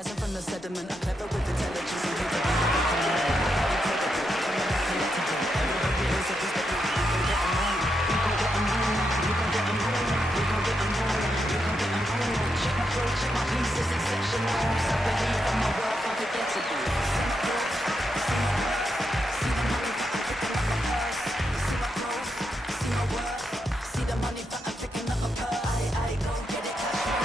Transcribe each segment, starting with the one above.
rising from the sediment, I'm clever with intelligence and who's incredible, coming like collectible. Everybody knows that this baby, you can get them on. You can get them on, you can get them on, you can get them on, you can get them on. Check my flow, check my piece, it's exceptional. Self-belief on my worth, unforgettable. See my growth, see my worth, see the money that I'm picking up my purse. See my growth, see my worth, see the money that I'm picking up my purse. I go get it, cash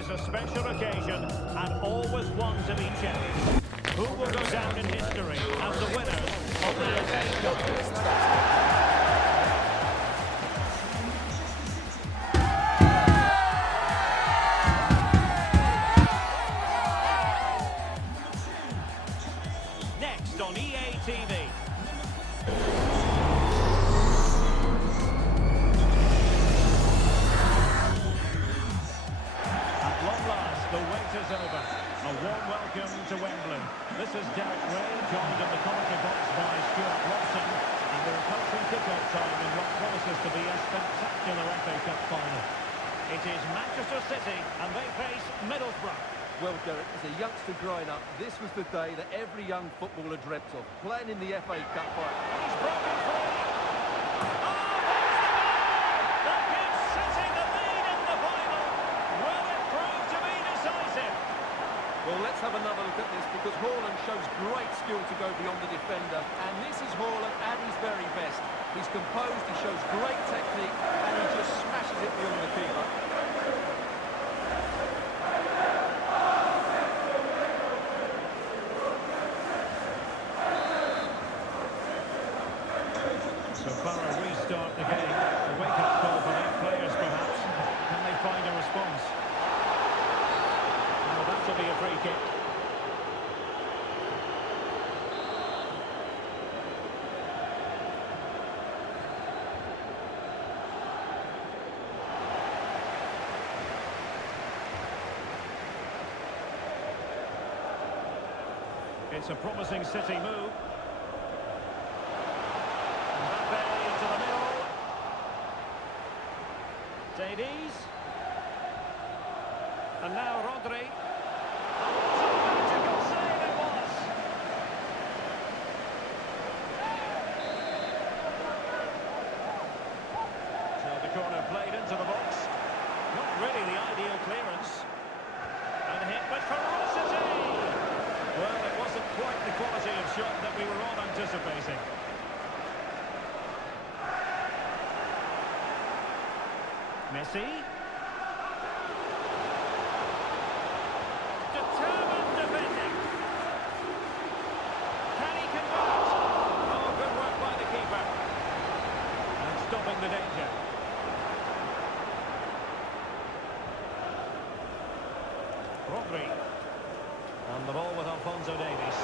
It's a special occasion and always one to be cherished. Who will go down in history as the winners of the FA Cup? Next on EA TV. The wait is over. A warm welcome to Wembley. This is Derek Ray, joined in the commentary box by Stuart Robson, and we're approaching kick-off time in what promises to be a spectacular FA Cup final. It is Manchester City, and they face Middlesbrough. Well, Derek, as a youngster growing up, this was the day that every young footballer dreamt of, playing in the FA Cup final. He's broken free. Oh, that gives City the lead in the final. Will it prove to be decisive? Well, let's have another look at this, because Haaland shows great skill to go beyond the defender, and this is Haaland at his very best. He's composed, he shows great technique, and he just smashes it beyond the keeper. So far a restart the game. A wake-up call for their players, perhaps. Can they find a response? Well, that will be a free kick. It's a promising City move. Mbappe into the middle. Davies. And now Rodri. Oh, what a magical save it was! So the corner played into the box. Not really the ideal clearance. And hit with ferocity! Well, it wasn't quite the quality of shot that we were all anticipating. Messi. Determined defending. Can he convert? Oh, good work by the keeper. And stopping the danger. Rodri. And the ball with Alphonso Davies.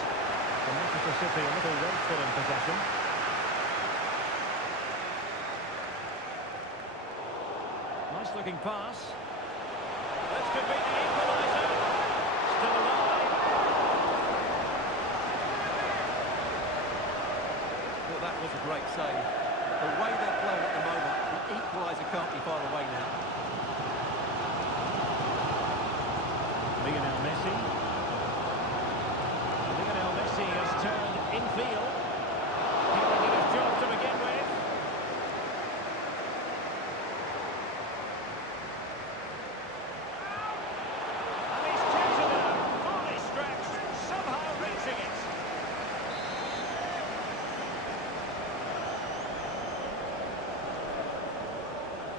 For Manchester City, a little wasteful in possession. Nice looking pass. This could be the equaliser. Still alive. Well, that was a great save. The way they're playing at the moment, the equaliser can't be far away now. Lionel Messi. Lionel Messi has turned infield. He will do his job to begin with. And he's taken it, fully stretched, somehow reaching it.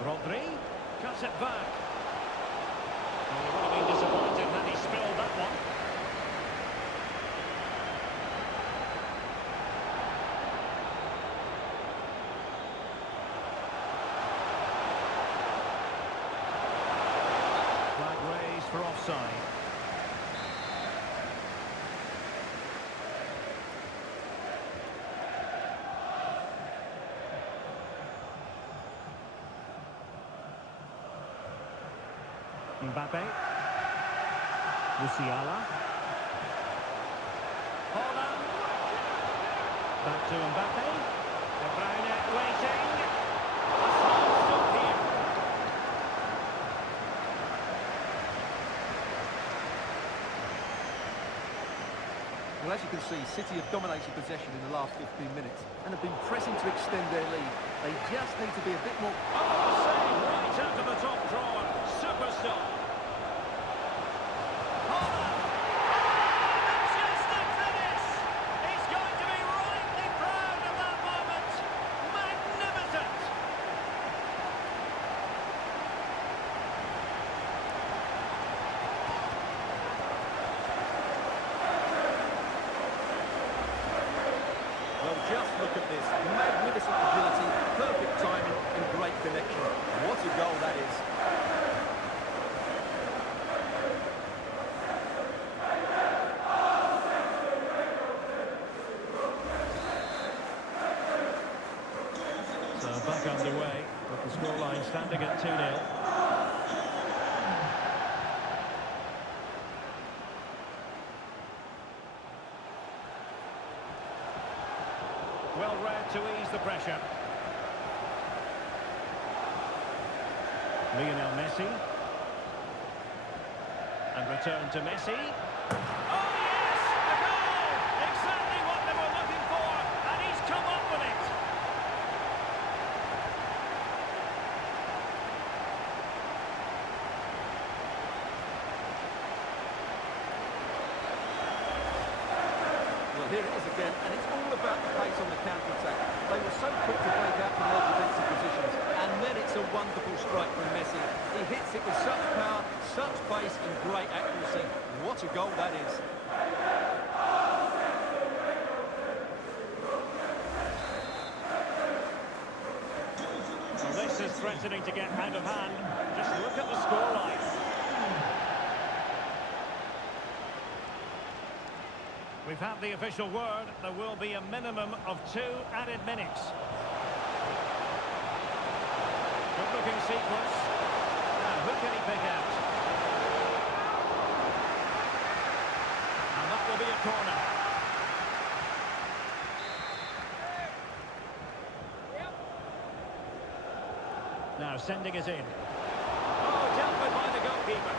Rodri cuts it back. Well, he would have been disappointed had he spilled that one. Flag raised for offside. Mbappe. Musiala. Holland. Back to Mbappe. De Bruyne waiting. A slight stop here. Well, as you can see, City have dominated possession in the last 15 minutes and have been pressing to extend their lead. They just need to be a bit more... Oh, save right out of the top drawer. Super stop. Holland. Just the finish. He's going to be rightly proud of that moment. Magnificent. Well, just look at this. Magnificent agility, perfect timing and great connection. What a goal that is. So back underway with the scoreline standing at 2-0. Well read to ease the pressure. Lionel Messi. And return to Messi. Oh yes! A goal! Exactly what they were looking for, and he's come up with it. Well, here it is again, and it's all about the pace on the counter-attack. They were so quick to break out from their defensive positions, and then it's a wonderful strike from Messi. He hits it with such power, such pace, and great accuracy. What a goal that is. Well, this is threatening to get out of hand. Just look at the scoreline. We've had the official word. There will be a minimum of 2 added minutes. Good-looking sequence. Now, who can he pick out? And that will be a corner. Now, sending it in. Oh, dealt with by the goalkeeper.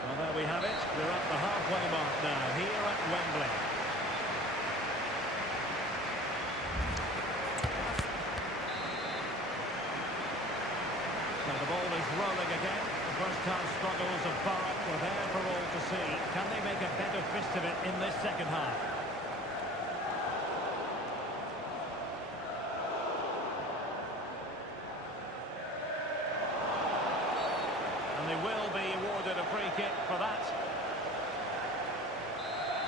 Well, there we have it. We're at the halfway mark now, here at Wembley. So the ball is rolling again. The first-half struggles of Borough were there for all to see. Can they make a better fist of it in this second half? And they will be awarded a free kick for that.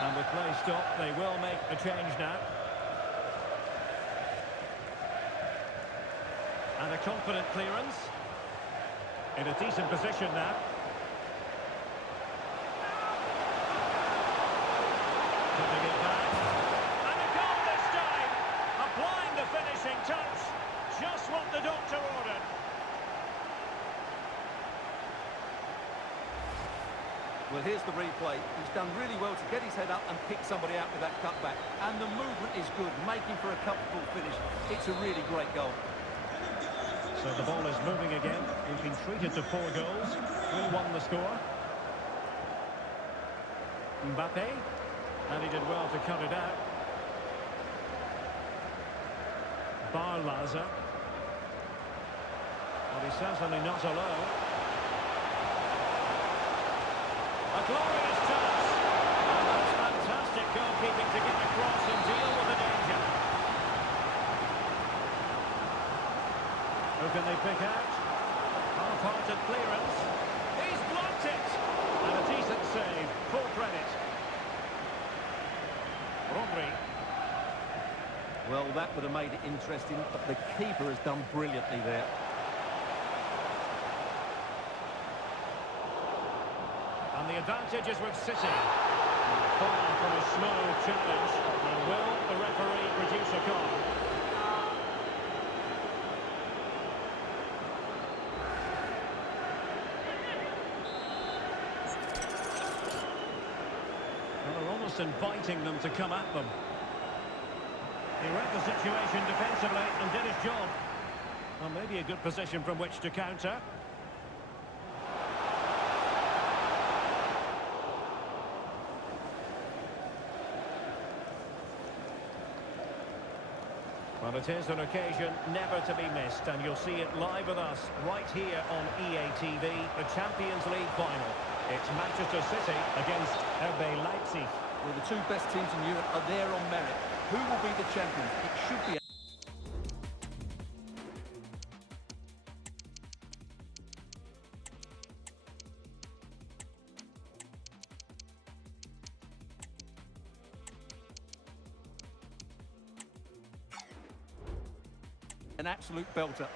And with play stopped, they will make a change now. And a confident clearance. In a decent position now. Putting it back. And a goal this time! Applying the finishing touch. Just what the doctor ordered. Well, here's the replay. He's done really well to get his head up and pick somebody out with that cutback. And the movement is good, making for a comfortable finish. It's a really great goal. So the ball is moving again. He's been treated to 4 goals. 3-1 the score. Mbappe. And he did well to cut it out. Barlaza. But he's certainly not alone. A glorious chance. And that's fantastic goalkeeping to get across and deal with the danger. Who can they pick out? Half-hearted clearance. He's blocked it. And a decent save. Full credit. Rodri. Well, that would have made it interesting, but the keeper has done brilliantly there. And the advantage is with City. Far from a smooth challenge. And will the referee produce a card? And they're almost inviting them to come at them. He read the situation defensively and did his job. Well, maybe a good position from which to counter. Well, it is an occasion never to be missed, and you'll see it live with us right here on EA TV, the Champions League final. It's Manchester City against RB Leipzig. Well, the two best teams in Europe are there on merit. Who will be the champions? It should be... an absolute belter.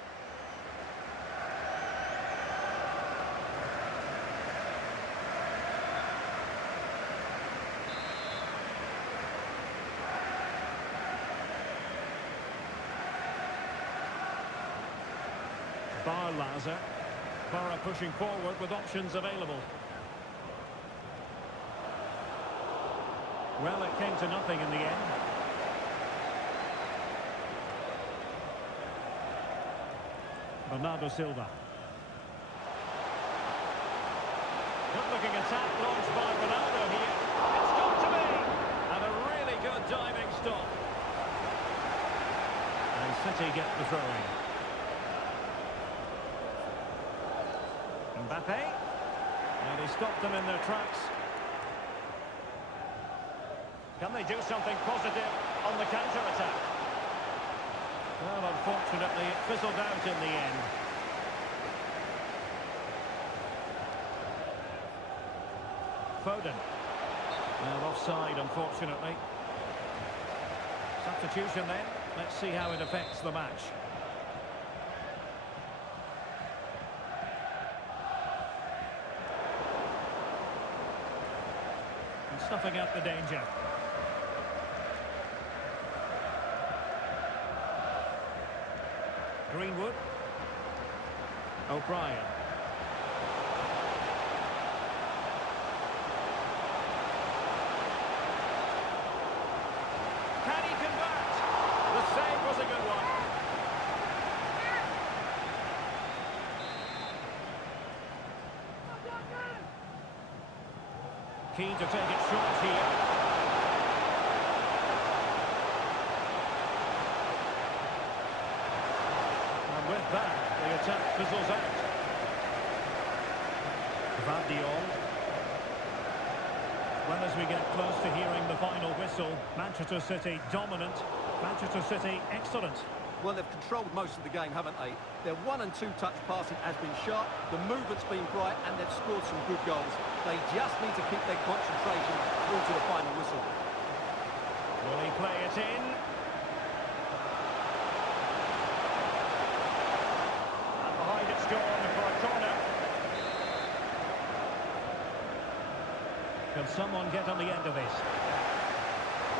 Barlaza. Barra pushing forward with options available. Well, it came to nothing in the end. Bernardo Silva. Good-looking attack launched by Ronaldo here. It's got to be! And a really good diving stop. And City get the throw-in. Mbappe. And he stopped them in their tracks. Can they do something positive on the counter-attack? Well, unfortunately, it fizzled out in the end. Foden. Well, offside, unfortunately. Substitution then. Let's see how it affects the match. And snuffing out the danger. Greenwood. O'Brien. Can he convert? The save was a good one. Keen to take it short here. With that, the attack fizzles out. Vardiol. Well, as we get close to hearing the final whistle, Manchester City dominant, Manchester City excellent. Well, they've controlled most of the game, haven't they? Their 1- and 2-touch passing has been sharp, the movement's been bright, and they've scored some good goals. They just need to keep their concentration through to the final whistle. Will he play it in? It's gone for a corner. Can someone get on the end of this?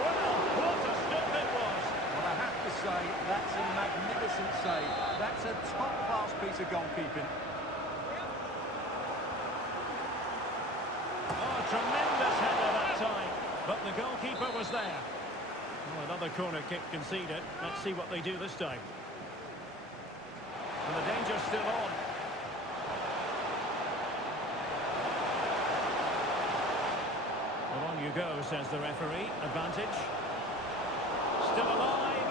Well, what a stop it was! Well, I have to say, that's a magnificent save. That's a top-class piece of goalkeeping. Oh, tremendous header that time. But the goalkeeper was there. Oh, another corner kick conceded. Let's see what they do this time. And the danger's still on. Well, on you go, says the referee. Advantage. Still alive.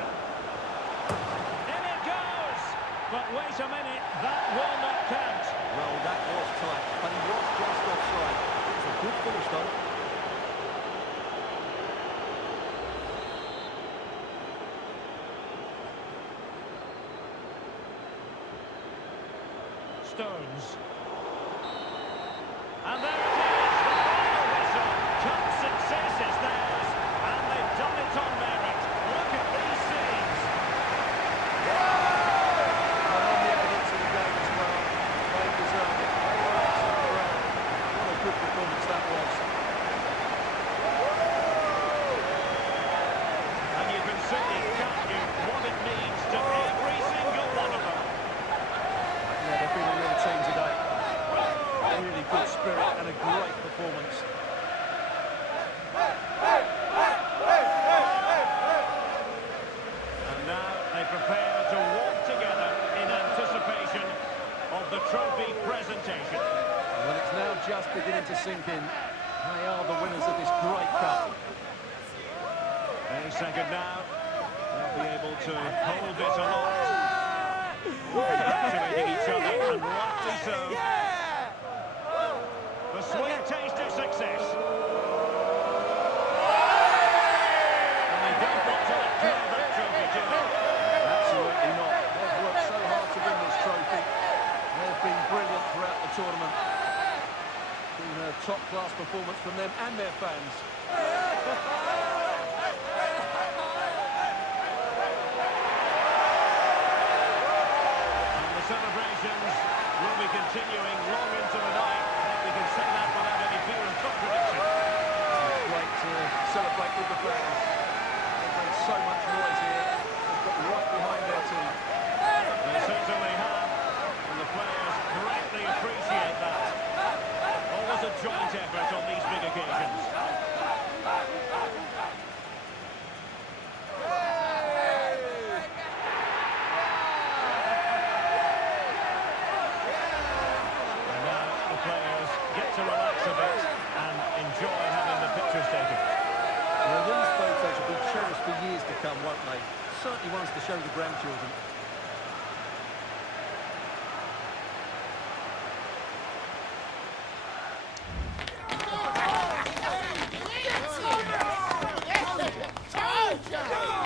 In it goes! But wait a minute, that will not count. Well, that was tight, but he was just offside. It was a good finish, though. Stones. And there it is, the final whistle. Top success is theirs, and they've done it on merit. Look at these scenes. And on the evidence of the game as well, they deserved it. They were absolutely right. What a good performance that was. And you can see, can't you, what it means to every single one of them. Yeah, they've been a real team today. Really good spirit and a great in. They are the winners of this great cup. A second now. They'll be able to hold it aloft. Congratulating each other, and rightly so. The sweet taste of success. And they don't want to let go of that trophy, do they? Absolutely not. They've worked so hard to win this trophy. They've been brilliant throughout the tournament. Been a top-class performance from them and their fans. And the celebrations will be continuing long into the night. I think we can say that without any fear of contradiction. It's great to celebrate with the fans. They've made so much noise here. They've got right behind their team. They certainly have, and the players greatly appreciate that. Always a joint effort on these big occasions. And now the players get to relax a bit and enjoy having the pictures taken. Well, these photos will be cherished for years to come, won't they? Certainly ones to show the grandchildren.